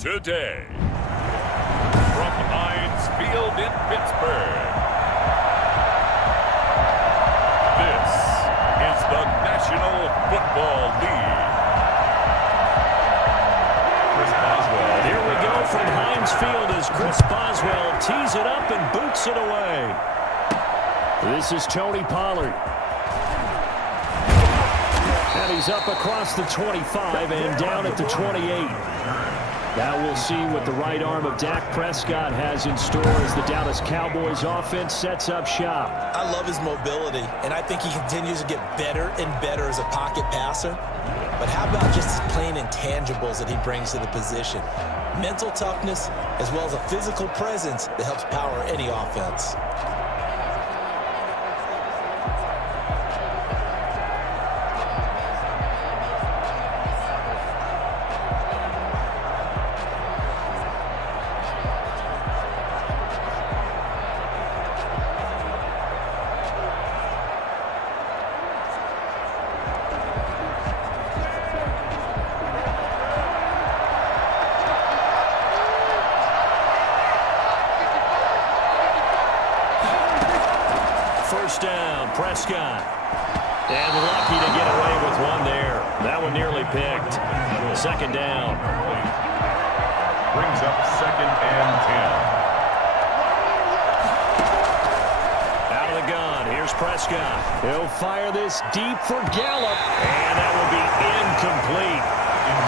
Today, from Heinz Field in Pittsburgh, this is the National Football League. Chris Boswell. Here we go from Heinz Field as Chris Boswell tees it up and boots it away. This is Tony Pollard. And he's up across the 25 and down at the 28. Now we'll see what the right arm of Dak Prescott has in store as the Dallas Cowboys offense sets up shop. I love his mobility, and I think he continues to get better and better as a pocket passer. But how about just his plain intangibles that he brings to the position? Mental toughness as well as a physical presence that helps power any offense. First down, Prescott. And lucky to get away with one there. That one nearly picked. Second down. Brings up 2nd and 10. Out of the gun, here's Prescott. He'll fire this deep for Gallup. And that will be incomplete.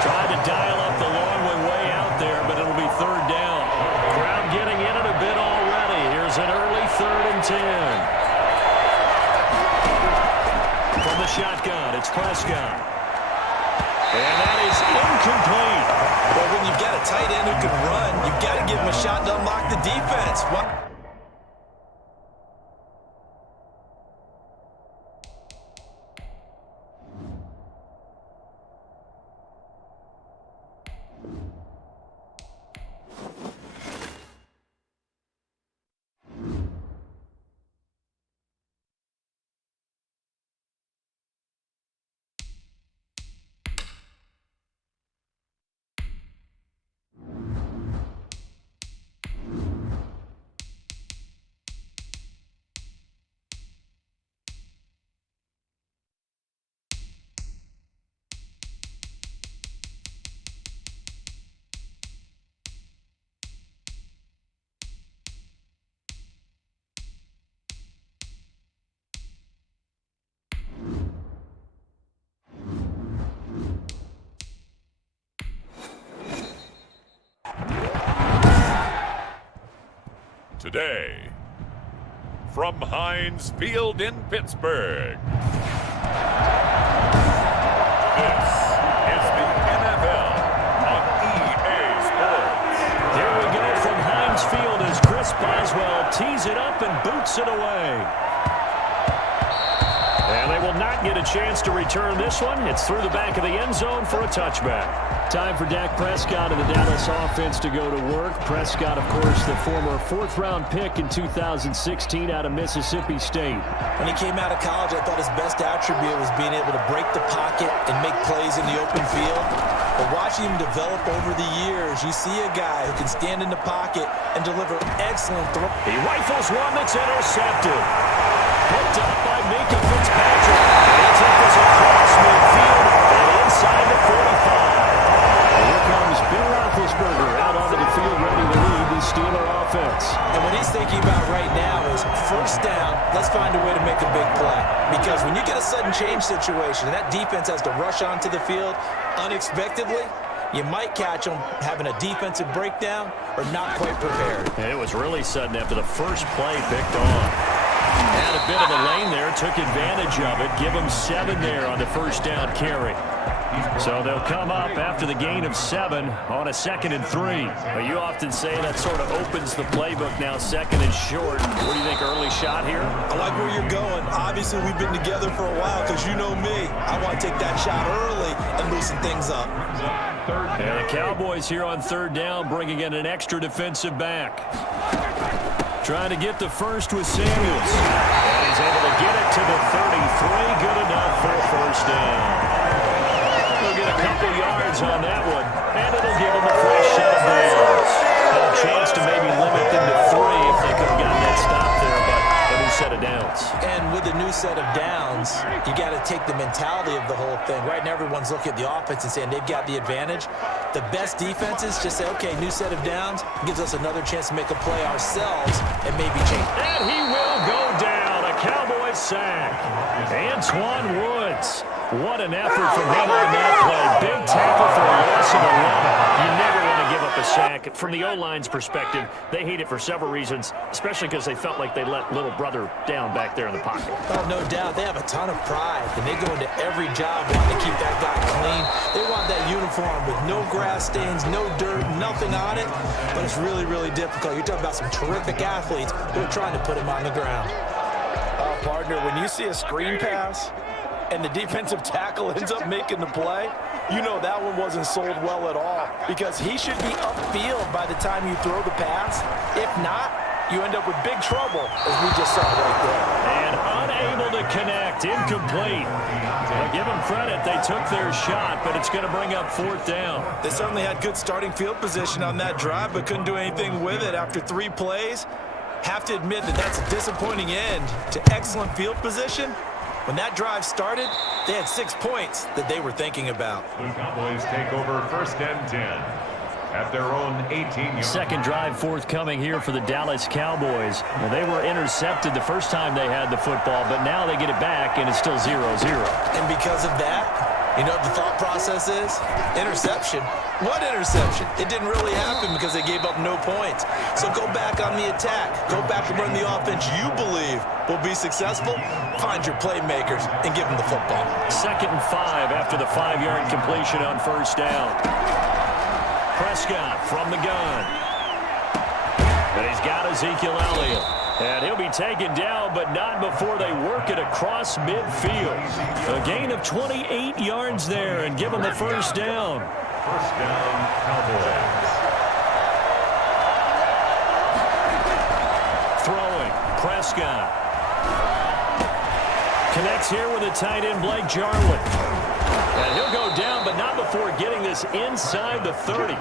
Tried to dial up the long one way out there, but it'll be third down. Crowd getting in it a bit already. Here's an early 3rd and 10. From the shotgun, it's Prescott. And that is incomplete. Well, when you've got a tight end who can run, you've got to give him a shot to unlock the defense. Today, from Heinz Field in Pittsburgh, this is the NFL on EA Sports. Here we go from Heinz Field as Chris Boswell tees it up and boots it away. And they will not get a chance to return this one. It's through the back of the end zone for a touchback. Time for Dak Prescott and the Dallas offense to go to work. Prescott, of course, the former 4th-round pick in 2016 out of Mississippi State. When he came out of college, I thought his best attribute was being able to break the pocket and make plays in the open field. But watching him develop over the years, you see a guy who can stand in the pocket and deliver excellent throws. He rifles one that's intercepted. Picked up by Minka Fitzpatrick. He took this across midfield and inside the 45. Here comes Bill Roethlisberger out onto the field ready to lead the Steeler offense. And what he's thinking about right now is first down, let's find a way to make a big play. Because when you get a sudden change situation and that defense has to rush onto the field unexpectedly, you might catch them having a defensive breakdown or not quite prepared. And it was really sudden after the first play picked on. Had a bit of a lane there, took advantage of it. Give them 7 there on the first down carry. So they'll come up after the gain of 7 on a 2nd and 3. But you often say that sort of opens the playbook now, 2nd and short. What do you think, early shot here? I like where you're going. Obviously, we've been together for a while because you know me. I want to take that shot early and loosen things up. And the Cowboys here on 3rd down, bringing in an extra defensive back. Trying to get the first with Samuels. And he's able to get it to the 33. Good enough for a first down. He'll get a couple yards on that one, and it'll give him a fresh set of And with a new set of downs, you got to take the mentality of the whole thing. Right now, everyone's looking at the offense and saying they've got the advantage. The best defenses just say, okay, new set of downs gives us another chance to make a play ourselves and maybe change. And he will go down. A Cowboys sack. Antoine Woods. What an effort from him on that play. Big tackle for a loss of 11. You never want to give up a sack. From the O-line's perspective, they hate it for several reasons, especially because they felt like they let little brother down back there in the pocket. Oh, no doubt. They have a ton of pride, and they go into every job wanting to keep that guy clean. They want that uniform with no grass stains, no dirt, nothing on it, but it's really, really difficult. You're talking about some terrific athletes who are trying to put him on the ground. Partner, when you see a screen pass and the defensive tackle ends up making the play, you know that one wasn't sold well at all, because he should be upfield by the time you throw the pass. If not, you end up with big trouble, as we just saw right there. And unable to connect, incomplete. But give them credit, they took their shot, but it's going to bring up fourth down. They certainly had good starting field position on that drive, but couldn't do anything with it after 3 plays. Have to admit that that's a disappointing end to excellent field position. When that drive started, they had 6 points that they were thinking about. The Cowboys take over 1st and 10 at their own 18-yard. Second drive forthcoming here for the Dallas Cowboys. Well, they were intercepted the first time they had the football, but now they get it back, and it's still 0-0. And because of that, you know what the thought process is? Interception. What interception? It didn't really happen because they gave up no points. So go back on the attack. Go back and run the offense you believe will be successful. Find your playmakers and give them the football. 2nd and 5 after the 5-yard completion on 1st down. Prescott from the gun. And he's got Ezekiel Elliott. And he'll be taken down, but not before they work it across midfield. A gain of 28 yards there and give them the 1st down. 1st down, Cowboys. Throwing, Prescott. Connects here with a tight end, Blake Jarwin. And he'll go down, but not before getting this inside the 30.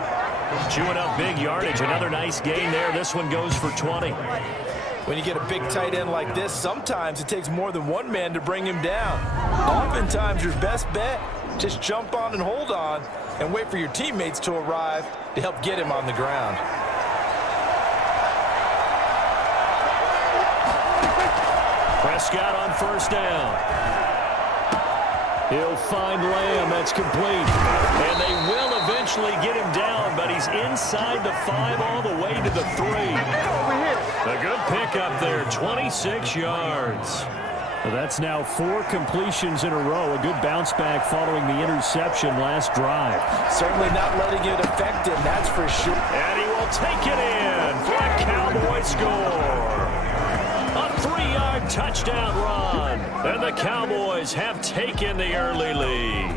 Chewing up big yardage. Another nice gain there. This one goes for 20. When you get a big tight end like this, sometimes it takes more than one man to bring him down. Oftentimes, your best bet, just jump on and hold on and wait for your teammates to arrive to help get him on the ground. Prescott on 1st down. He'll find Lamb. That's complete. And they will eventually get him down, but he's inside the 5 all the way to the 3. A good pickup there, 26 yards. Well, that's now 4 completions in a row. A good bounce back following the interception last drive. Certainly not letting it affect him, that's for sure. And he will take it in for a Cowboy score. A 3-yard touchdown run. And the Cowboys have taken the early lead.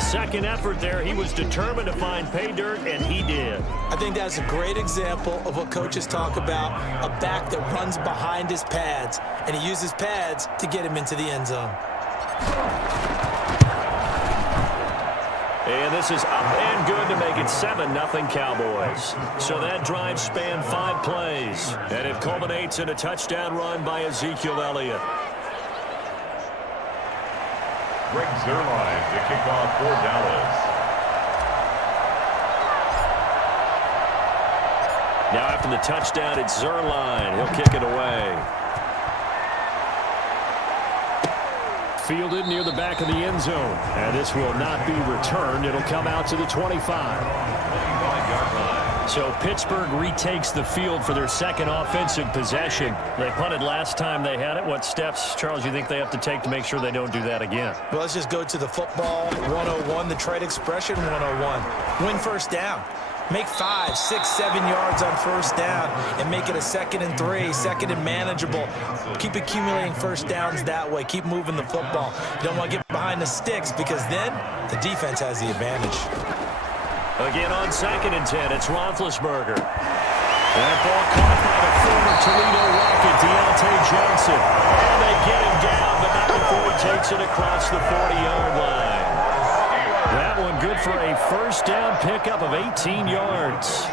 Second effort there, he was determined to find pay dirt, and he did. I think that's a great example of what coaches talk about, a back that runs behind his pads, and he uses pads to get him into the end zone. And this is up and good to make it 7-0 Cowboys. So that drive spanned 5 plays, and it culminates in a touchdown run by Ezekiel Elliott. Greg Zuerlein to kick off for Dallas. Now after the touchdown, it's Zuerlein. He'll kick it away. Fielded near the back of the end zone. And this will not be returned. It'll come out to the 25. 25-yard line. So Pittsburgh retakes the field for their second offensive possession. They punted last time they had it. What steps, Charles, you think they have to take to make sure they don't do that again? Well, let's just go to the football 101, the trade expression 101. Win 1st down. Make 5, 6, 7 yards on 1st down and make it a 2nd and 3, 2nd and manageable. Keep accumulating 1st downs that way. Keep moving the football. You don't want to get behind the sticks because then the defense has the advantage. Again on 2nd and 10, it's Roethlisberger. That ball caught by the former Toledo Rocket, Deontay Johnson. And they get him down, but not before he takes it across the 40-yard line. That one good for a 1st down pickup of 18 yards.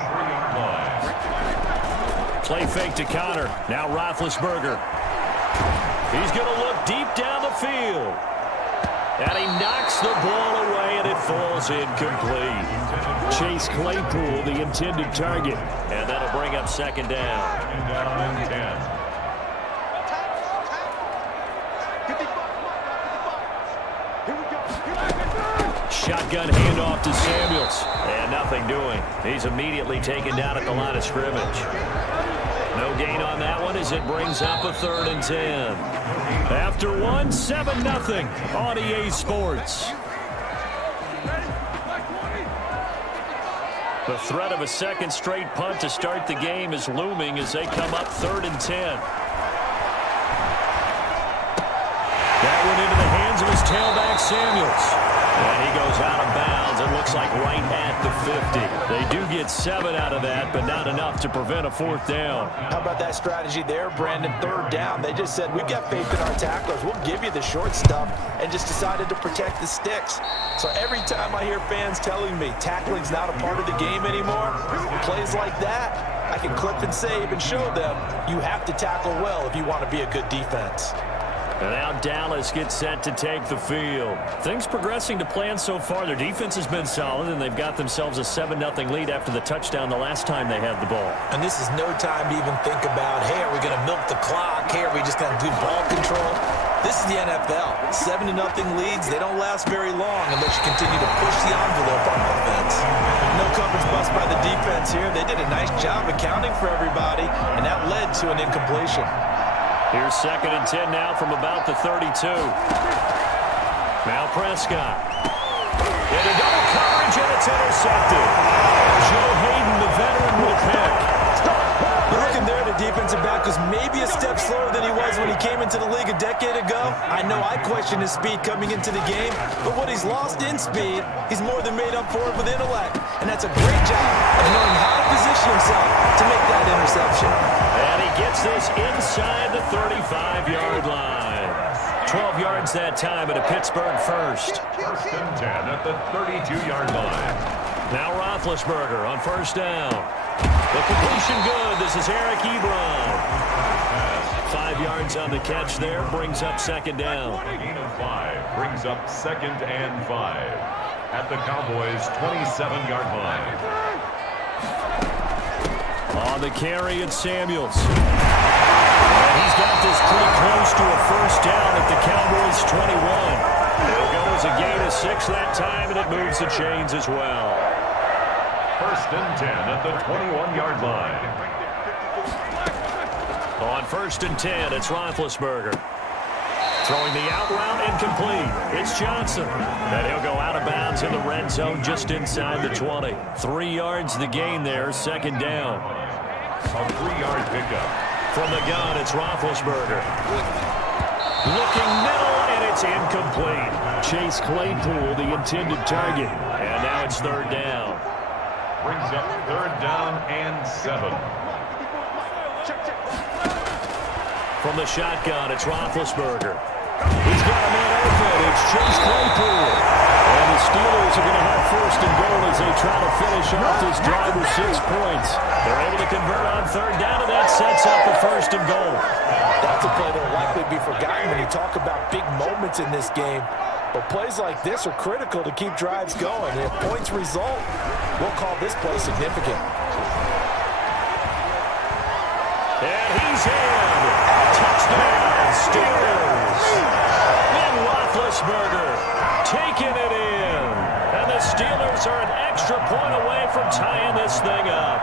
Play fake to Connor. Now Roethlisberger. He's going to look deep down the field. And he knocks the ball away, and it falls incomplete. Chase Claypool, the intended target. And that'll bring up second down. Second down and 10. Shotgun handoff to Samuels. And nothing doing. He's immediately taken down at the line of scrimmage. No gain on that one as it brings up a 3rd and 10. After one, 7-0 on EA Sports. The threat of a second straight punt to start the game is looming as they come up 3rd and 10. That went into the hands of his tailback, Samuels. And he goes out of bounds. It looks like right at the 50. They do get 7 out of that, but not enough to prevent a 4th down. How about that strategy there, Brandon? 3rd down. They just said, we've got faith in our tacklers. We'll give you the short stuff, and just decided to protect the sticks. So every time I hear fans telling me tackling's not a part of the game anymore, plays like that, I can clip and save and show them you have to tackle well if you want to be a good defense. And now Dallas gets set to take the field. Things progressing to plan so far. Their defense has been solid, and they've got themselves a 7-0 lead after the touchdown the last time they had the ball. And this is no time to even think about, hey, are we going to milk the clock? Hey, are we just going to do ball control? This is the NFL. 7-0 leads, they don't last very long unless you continue to push the envelope on offense. No coverage bust by the defense here. They did a nice job accounting for everybody, and that led to an incompletion. Here's 2nd and 10 now from about the 32. Now Prescott. Into double coverage, and it's intercepted. Joe Hayden, the veteran, will pick. You're looking there, the defensive back was maybe a step slower than he was when he came into the league a decade ago. I know I questioned his speed coming into the game, but what he's lost in speed, he's more than made up for it with intellect. And that's a great job of knowing how to position himself to make that interception. And he gets this inside the 35-yard line. 12 yards that time at a Pittsburgh first. 1st and 10 at the 32-yard line. Now Roethlisberger on 1st down. The completion good. This is Eric Ebron. 5 yards on the catch there. Brings up 2nd down. Gain of 5 brings up 2nd and 5 at the Cowboys' 27-yard line. On the carry, it's Samuels. And he's got this pretty close to a 1st down at the Cowboys' 21. There goes a gain of 6 that time, and it moves the chains as well. 1st and 10 at the 21-yard line. On 1st and 10, it's Roethlisberger. Throwing the out route incomplete. It's Johnson. And he'll go out of bounds in the red zone just inside the 20. 3 yards the gain there, 2nd down. A 3-yard pickup. From the gun, it's Roethlisberger. Looking middle, and it's incomplete. Chase Claypool, the intended target. And now it's 3rd down. Brings up 3rd down and 7. From the shotgun, it's Roethlisberger. He's got a man open. It's Chase Claypool. And the Steelers are going to have 1st and goal as they try to finish off this drive with 6 points. They're able to convert on 3rd down, and that sets up a 1st and goal. That's a play that will likely be forgotten when you talk about big moments in this game. But plays like this are critical to keep drives going. And if points result, we'll call this play significant. And he's in. Touchdown, Steelers. And Roethlisberger taking it in. And the Steelers are an extra point away from tying this thing up.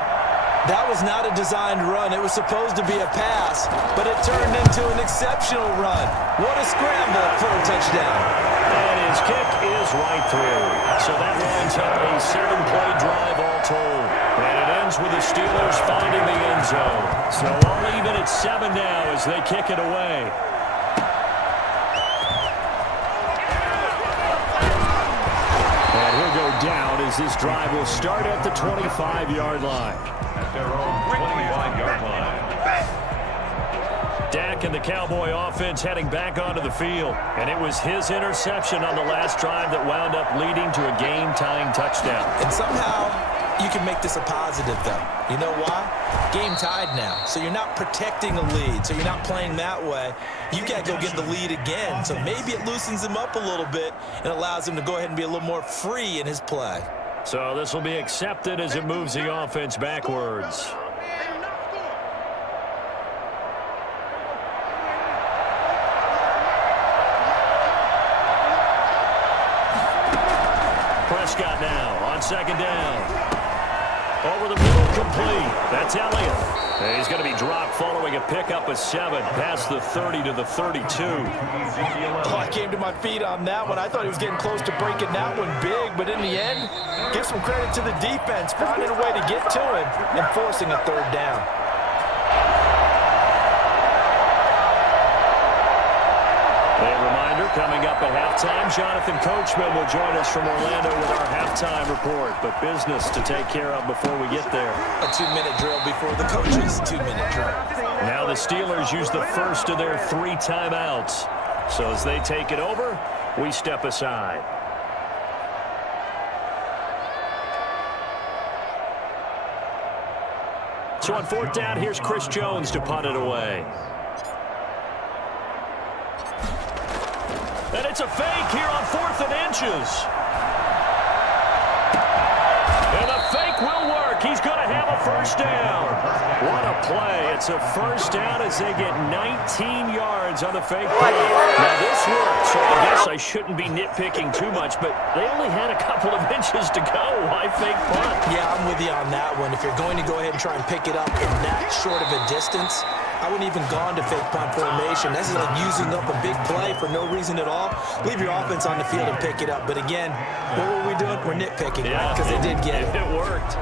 That was not a designed run. It was supposed to be a pass, but it turned into an exceptional run. What a scramble for a touchdown. And his kick is right through. So that runs up a 7-play drive all told. And it ends with the Steelers finding the end zone. So all even at 7 now as they kick it away. And he'll go down as this drive will start at the 25-yard line. At their own 25-yard line. Dak and the Cowboy offense heading back onto the field. And it was his interception on the last drive that wound up leading to a game-tying touchdown. And somehow, You can make this a positive, though. You know why? Game tied now. So you're not protecting a lead. So you're not playing that way. You got to go get the lead again. So maybe it loosens him up a little bit and allows him to go ahead and be a little more free in his play. So this will be accepted as it moves the offense backwards. Prescott now on second down. Over the middle, complete. That's Elliott. And he's going to be dropped following a pickup of 7 past the 30 to the 32. Oh, I came to my feet on that one. I thought he was getting close to breaking that one big, but in the end, give some credit to the defense, finding a way to get to him and forcing a third down. A reminder, coming up at halftime, Jonathan Coachman will join us from Orlando with our halftime report. But business to take care of before we get there. A 2-minute drill before the coach's 2-minute drill. Now the Steelers use the first of their 3 timeouts. So as they take it over, we step aside. So on 4th down, here's Chris Jones to punt it away. And it's a fake here on 4th and inches. And the fake will work. He's going to have a first down. What a play. It's a first down as they get 19 yards on the fake play. Now this works, so I guess I shouldn't be nitpicking too much, but they only had a couple of inches to go. Why fake punt? Yeah, I'm with you on that one. If you're going to go ahead and try and pick it up in that short of a distance, I wouldn't even gone to fake punt formation. This is like using up a big play for no reason at all. Leave your offense on the field and pick it up. But again, what were we doing? We're nitpicking, right? Because they did get it. It worked.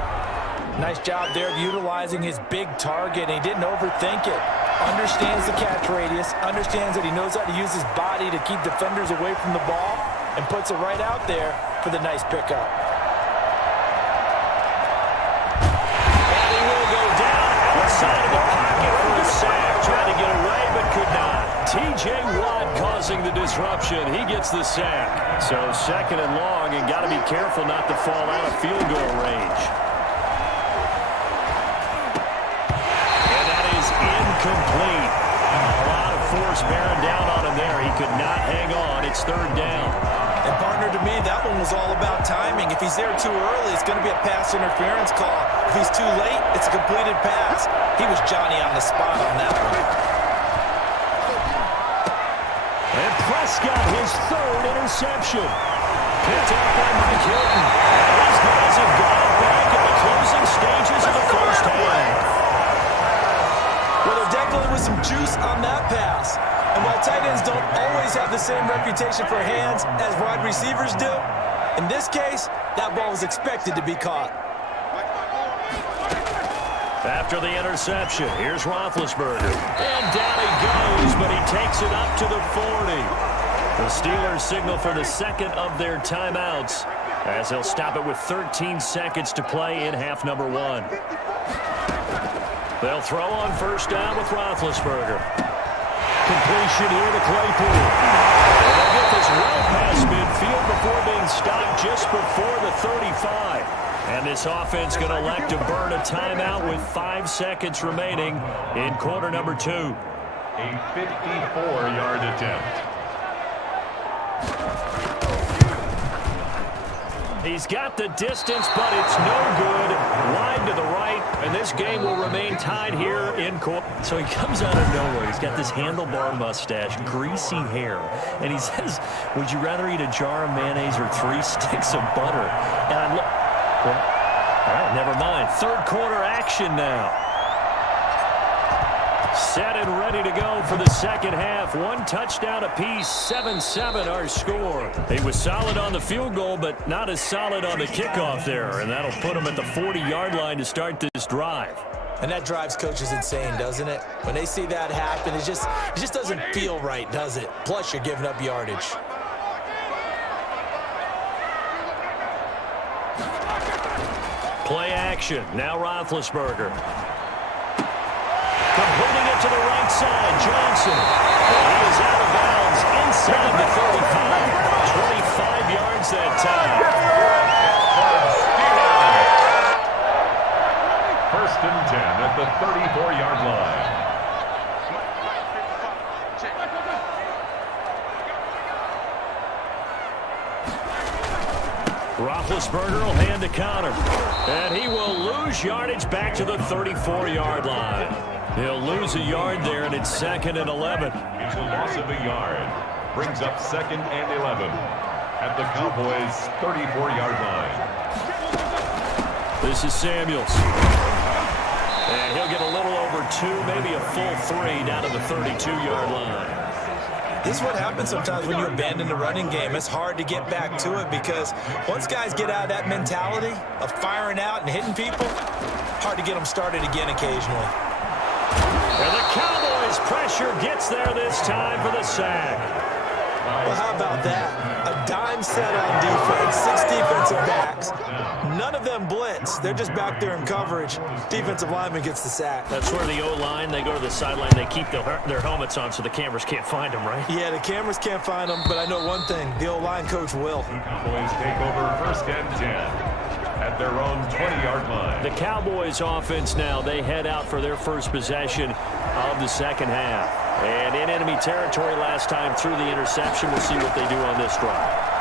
Nice job there of utilizing his big target, and he didn't overthink it. Understands the catch radius, understands that he knows how to use his body to keep defenders away from the ball, and puts it right out there for the nice pickup. And he will go down outside of the pocket for a sack. Trying to get away, but could not. T.J. Watt causing the disruption. He gets the sack. So 2nd and long, and got to be careful not to fall out of field goal range. Incomplete. A lot of force bearing down on him there. He could not hang on. It's 3rd down. And partner, to me, that one was all about timing. If he's there too early, it's going to be a pass interference call. If he's too late, it's a completed pass. He was Johnny on the spot on that one. And Prescott, his 3rd interception. Picked up by Mike Hilton. These guys have got it back in the closing stages of the first half. Well, there definitely was some juice on that pass. And while tight ends don't always have the same reputation for hands as wide receivers do, in this case, that ball was expected to be caught. After the interception, here's Roethlisberger. And down he goes, but he takes it up to the 40. The Steelers signal for the 2nd of their timeouts as they'll stop it with 13 seconds to play in half number 1. They'll throw on 1st down with Roethlisberger. Completion here to Claypool. And they'll get this well past midfield before being stopped just before the 35. And this offense going to elect to burn a timeout with 5 seconds remaining in quarter number 2. A 54-yard attempt. He's got the distance, but it's no good. Wide to the right, and this game will remain tied here in court. So he comes out of nowhere. He's got this handlebar mustache, greasy hair, and he says, would you rather eat a jar of mayonnaise or 3 sticks of butter? And I look, well, all right, never mind. 3rd quarter action now. Set and ready to go for the 2nd half. 1 touchdown apiece, 7-7 our score. He was solid on the field goal, but not as solid on the kickoff there, and that'll put him at the 40-yard line to start this drive. And that drives coaches insane, doesn't it? When they see that happen, it just doesn't feel right, does it? Plus, you're giving up yardage. Play action. Now Roethlisberger. Completing it to the right side, Johnson. And he is out of bounds inside the 35. 25 yards that time. Roethlisberger will hand to Connor. And he will lose yardage back to the 34-yard line. He'll lose a yard there, and it's 2nd and 11. It's a loss of a yard. Brings up 2nd and 11 at the Cowboys' 34-yard line. This is Samuels. And he'll get a little over 2, maybe a full 3 down to the 32-yard line. This is what happens sometimes when you abandon the running game. It's hard to get back to it because once guys get out of that mentality of firing out and hitting people, hard to get them started again occasionally. And the Cowboys' pressure gets there this time for the sack. Well, how about that? A dime set on defense, 6 defensive backs. None of them blitz. They're just back there in coverage. Defensive lineman gets the sack. That's where the O-line, they go to the sideline, they keep their helmets on so the cameras can't find them, right? Yeah, the cameras can't find them, but I know one thing. The O-line coach will. Cowboys take over 1st and 10 at their own 20-yard line. The Cowboys offense now, they head out for their first possession of the second half. And in enemy territory last time through the interception. We'll see what they do on this drive.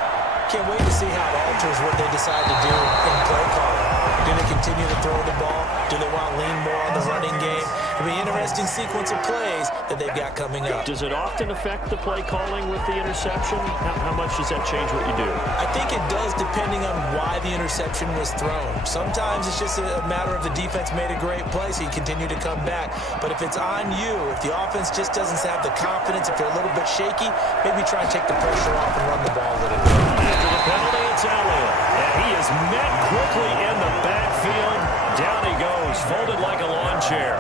Can't wait to see how it alters what they decide to do in play calling. Do they continue to throw the ball? Do they want to lean more on the running game? It'll be an interesting sequence of plays that they've got coming up. Does it often affect the play calling with the interception? How much does that change what you do? I think it does depending on why the interception was thrown. Sometimes it's just a matter of the defense made a great play, so you continue to come back. But if it's on you, if the offense just doesn't have the confidence, if they're a little bit shaky, maybe try and take the pressure off and run the ball a little bit. After the penalty, it's Elliott. And he is met quickly in the backfield. Down he goes, folded like a lawn chair.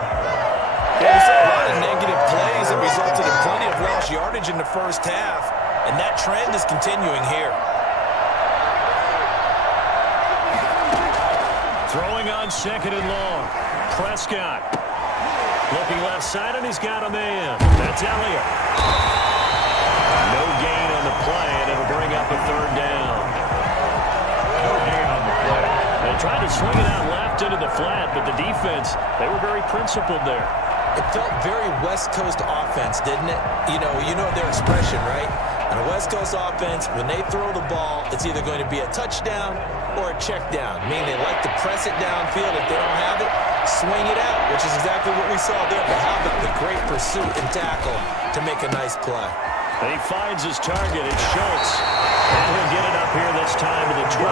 Yeah, we saw a lot of negative plays that resulted in plenty of lost yardage in the first half, and that trend is continuing here. Throwing on 2nd and long. Prescott. Looking left side, and he's got a man. That's Elliott. No gain on the play, and it'll bring up a 3rd down. No gain on the play. They tried to swing it out left into the flat, but the defense, they were very principled there. It felt very West Coast offense, didn't it? You know their expression, right? On a West Coast offense, when they throw the ball, it's either going to be a touchdown or a check down, meaning they like to press it downfield. If they don't have it, swing it out, which is exactly what we saw there. But how about the great pursuit and tackle to make a nice play? He finds his target. It's Schultz. And he'll get it up here this time to the 21.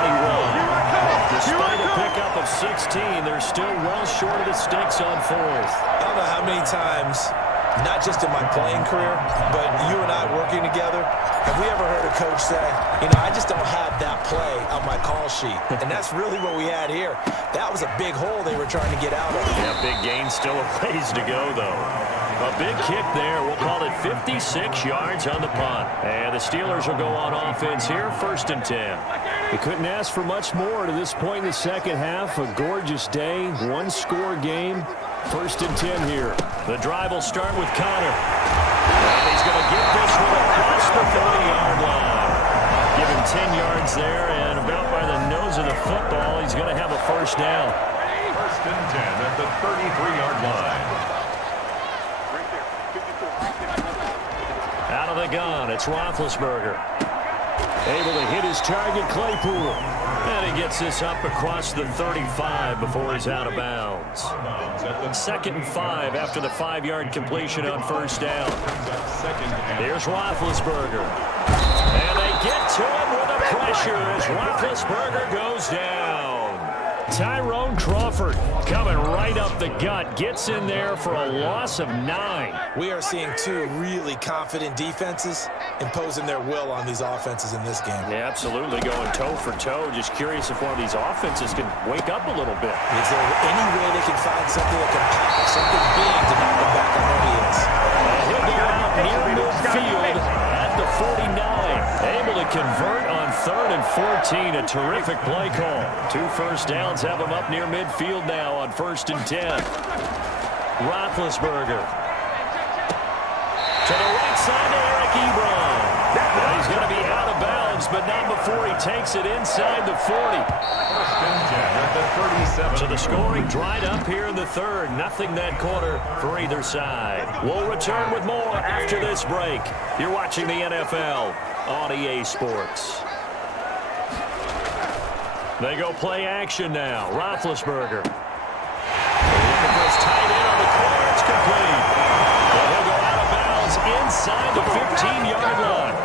Despite a pickup of 16, they're still well short of the sticks on 4th. I don't know how many times, not just in my playing career, but you and I working together, have we ever heard a coach say, I just don't have that play on my call sheet. And that's really what we had here. That was a big hole they were trying to get out of. Yeah, big gain, still a ways to go, though. A big kick there. We'll call it 56 yards on the punt. And the Steelers will go on offense here, 1st and 10. We couldn't ask for much more to this point in the second half. A gorgeous day, 1-score game. 1st and 10 here. The drive will start with Connor. And he's going to get this one across the 30-yard line. Give him 10 yards there, and about by the nose of the football, he's going to have a 1st down. 1st and 10 at the 33-yard line. Out of the gun, it's Roethlisberger. Able to hit his target, Claypool. And he gets this up across the 35 before he's out of bounds. 2nd and 5 after the 5-yard completion on 1st down. Here's Roethlisberger. And they get to him with the pressure as Roethlisberger goes down. Tyrone Crawford coming right up the gut. Gets in there for a loss of 9. We are seeing 2 really confident defenses imposing their will on these offenses in this game. Yeah, absolutely, going toe for toe. Just curious if one of these offenses can wake up a little bit. Is there any way they can find something that can pop, something big to knock them back on their heels? He'll go out near midfield at the 49. Able to convert on 3rd and 14. A terrific play call. 2 1st downs have him up near midfield now on 1st and 10. Roethlisberger. To the right side to Eric Ebron. Now he's going to be out of bounds, but not before he takes it inside the 40. 1st and 10 at the 37. So the scoring dried up here in the 3rd. Nothing that quarter for either side. We'll return with more after this break. You're watching the NFL on EA Sports. They go play action now. Roethlisberger. It goes tight in on the corner. It's complete. And he'll go out of bounds inside the 15-yard line.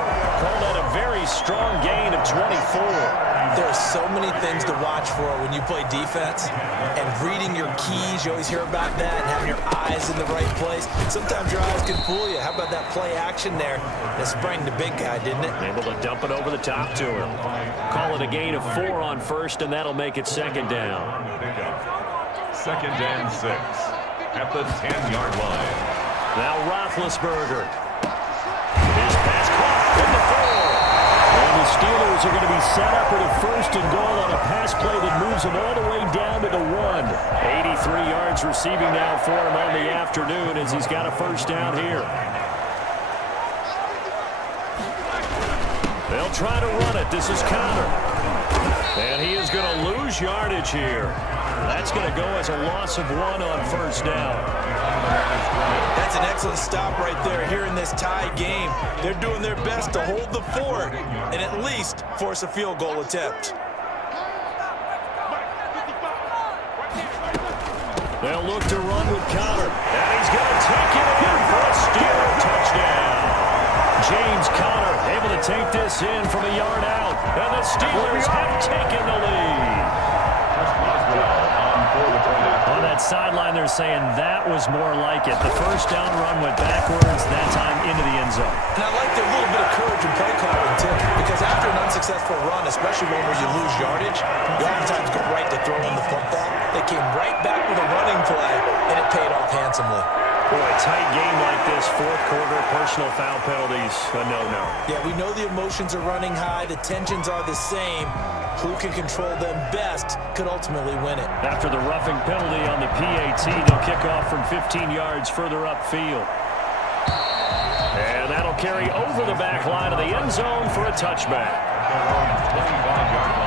Call that a very strong gain of 24. There are so many things to watch for when you play defense, and reading your keys, you always hear about that, and having your eyes in the right place. Sometimes your eyes can fool you. How about that play action there? That sprang the big guy, didn't it? Able to dump it over the top to him. Call it a gain of 4 on first, and that'll make it second down. 2nd and 6 at the 10-yard line. Now Roethlisberger. His pass caught in the 4. And the Steelers are going to be set up with a 1st and goal on a pass play that moves them all the way down to the 1. 83 yards receiving now for him on the afternoon as he's got a 1st down here. They'll try to run it. This is Connor. And he is going to lose yardage here. That's going to go as a loss of 1 on 1st down. That's an excellent stop right there here in this tie game. They're doing their best to hold the fort and at least force a field goal attempt. They'll look to run with Connor. And he's going to take it in for a Steeler touchdown. James Conner able to take this in from a yard out. And the Steelers have taken the lead. On that sideline, they're saying that was more like it. The 1st down run went backwards, that time into the end zone. And I like their little bit of courage in play calling, too, because after an unsuccessful run, especially one where you lose yardage, you oftentimes go right to throwing the football. They came right back with a running play, and it paid off handsomely. Boy, a tight game like this, 4th quarter, personal foul penalties, a no-no. Yeah, we know the emotions are running high, the tensions are the same. Who can control them best could ultimately win it. After the roughing penalty on the PAT, they'll kick off from 15 yards further upfield. And that'll carry over the back line of the end zone for a touchback.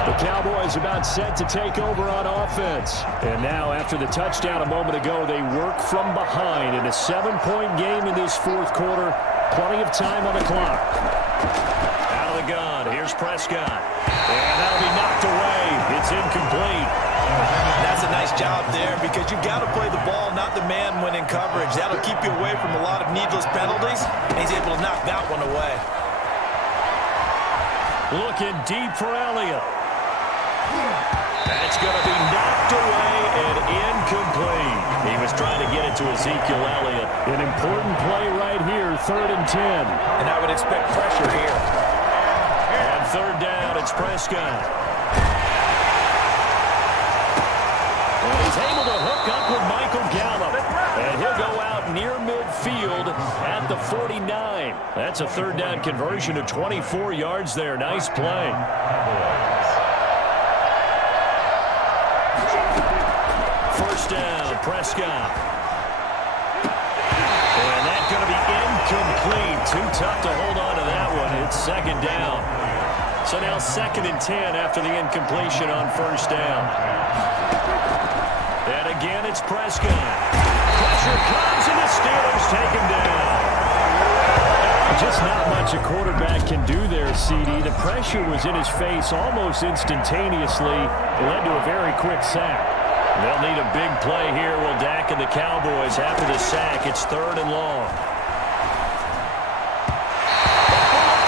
The Cowboys about set to take over on offense. And now, after the touchdown a moment ago, they work from behind in a 7-point game in this 4th quarter. Plenty of time on the clock. Out of the gun, here's Prescott. And that'll be knocked away. It's incomplete. That's a nice job there because you've got to play the ball, not the man when in coverage. That'll keep you away from a lot of needless penalties, and he's able to knock that one away. Looking deep for Elliott. That's going to be knocked away and incomplete. He was trying to get it to Ezekiel Elliott. An important play right here, 3rd and 10. And I would expect pressure here. On 3rd down, it's Prescott. And he's able to hook up with Michael Gallup. And he'll go out near midfield at the 49. That's a 3rd down conversion of 24 yards there. Nice play. First down, Prescott. And that's going to be incomplete. Too tough to hold on to that one. It's 2nd down. So now 2nd and 10 after the incompletion on 1st down. And again, it's Prescott. Pressure comes, and the Steelers take him down. Just not much a quarterback can do there, CD. The pressure was in his face almost instantaneously. It led to a very quick sack. They'll need a big play here. Will Dak and the Cowboys after the sack. It's 3rd and long.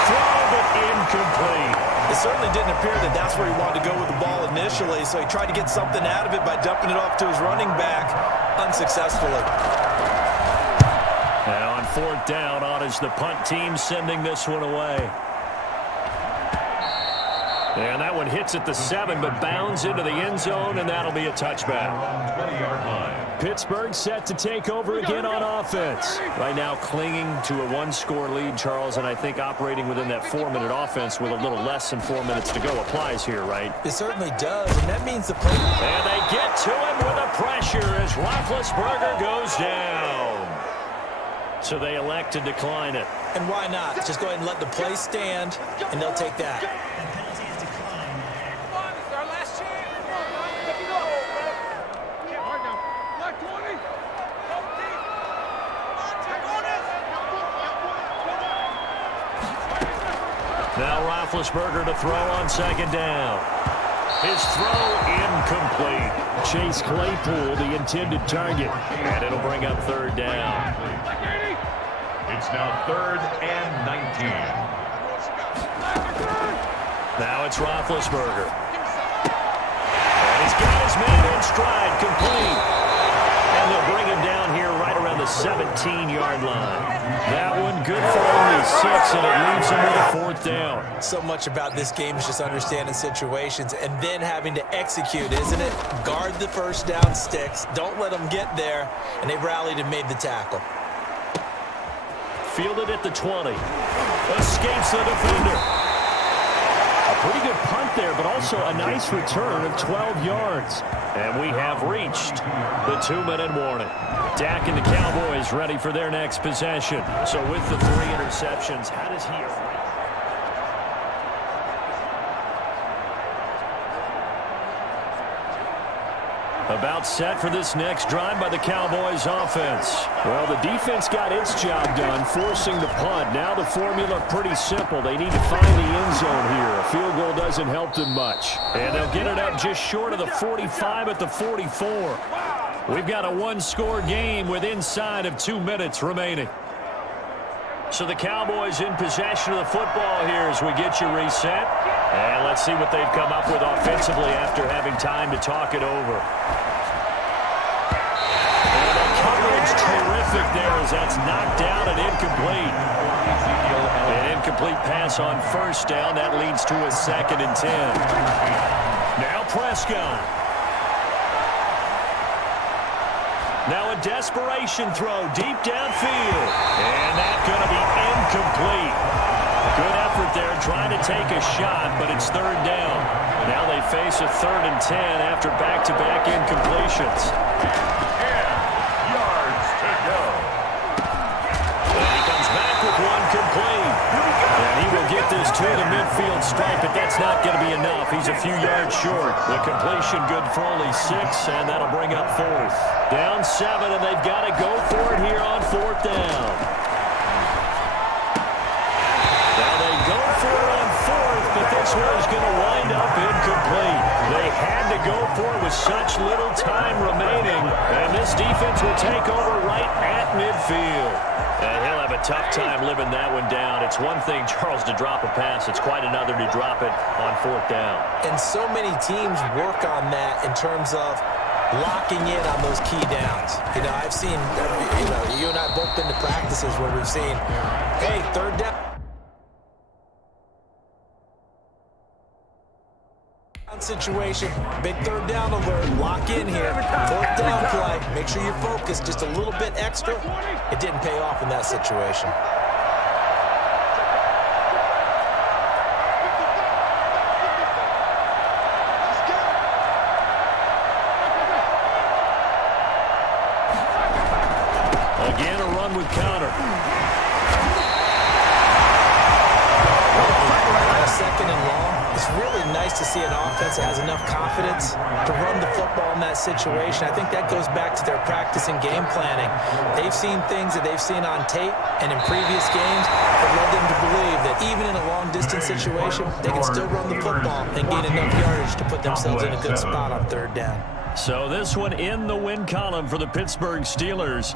Throw, but incomplete. It certainly didn't appear that that's where he wanted to go with the ball initially, so he tried to get something out of it by dumping it off to his running back unsuccessfully. Now on 4th down, on is the punt team sending this one away. And that one hits at the 7, but bounds into the end zone, and that'll be a touchback. Pittsburgh set to take over again on offense. Right now clinging to a 1-score lead, Charles, and I think operating within that 4-minute offense with a little less than 4 minutes to go applies here, right? It certainly does, and that means the play. And they get to him with the pressure as Roethlisberger goes down. So they elect to decline it. And why not? Just go ahead and let the play stand, and they'll take that. Now Roethlisberger to throw on 2nd down. His throw incomplete. Chase Claypool, the intended target. And it'll bring up third down. It's now 3rd and 19. Now it's Roethlisberger. And he's got his man in stride, complete. And they'll bring him down here right around the 17-yard line. That one good for only 6, and it leaves him with a 4th down. So much about this game is just understanding situations and then having to execute, isn't it? Guard the first down sticks. Don't let them get there. And they rallied and made the tackle. Fielded at the 20. Escapes the defender. A pretty good punt there, but also a nice return of 12 yards. And we have reached the 2-minute warning. Dak and the Cowboys ready for their next possession. So with the 3 interceptions, how does he... About set for this next drive by the Cowboys offense. Well, the defense got its job done, forcing the punt. Now the formula pretty simple. They need to find the end zone here. A field goal doesn't help them much. And they'll get it up just short of the 45 at the 44. We've got a 1-score game with inside of 2 minutes remaining. So the Cowboys in possession of the football here as we get you reset. And let's see what they've come up with offensively after having time to talk it over. And the coverage terrific there as that's knocked down and incomplete. An incomplete pass on first down. That leads to a 2nd and 10. Now Prescott. Now a desperation throw deep downfield. And that's going to be incomplete. Good effort there trying to take a shot, but it's 3rd down. Now they face a 3rd and 10 after back-to-back incompletions. And yards to go. And he comes back with one complete. And he will get this to the midfield stripe, but that's not going to be enough. He's a few yards short. The completion good for only 6, and that'll bring up 4th. Down 7, and they've got to go for it here on 4th down. Now they go for it on 4th, but this one is going to wind up incomplete. They had to go for it with such little time remaining, and this defense will take over right at midfield. And he'll have a tough time living that one down. It's one thing, Charles, to drop a pass. It's quite another to drop it on 4th down. And so many teams work on that in terms of locking in on those key downs. You know, I've seen, you and I both been to practices where we've seen, hey, 3rd down situation, big 3rd down alert, lock in here, 4th down play, make sure you're focused just a little bit extra. It didn't pay off in that situation. Again, a run with counter. 2nd and long. It's really nice to see an offense that has enough confidence to run the football in that situation. I think that goes back to their practice and game planning. They've seen things that they've seen on tape and in previous games that led them to believe that even in a long-distance situation, they can still run the football and gain enough yardage to put themselves in a good spot on 3rd down. So this one in the win column for the Pittsburgh Steelers.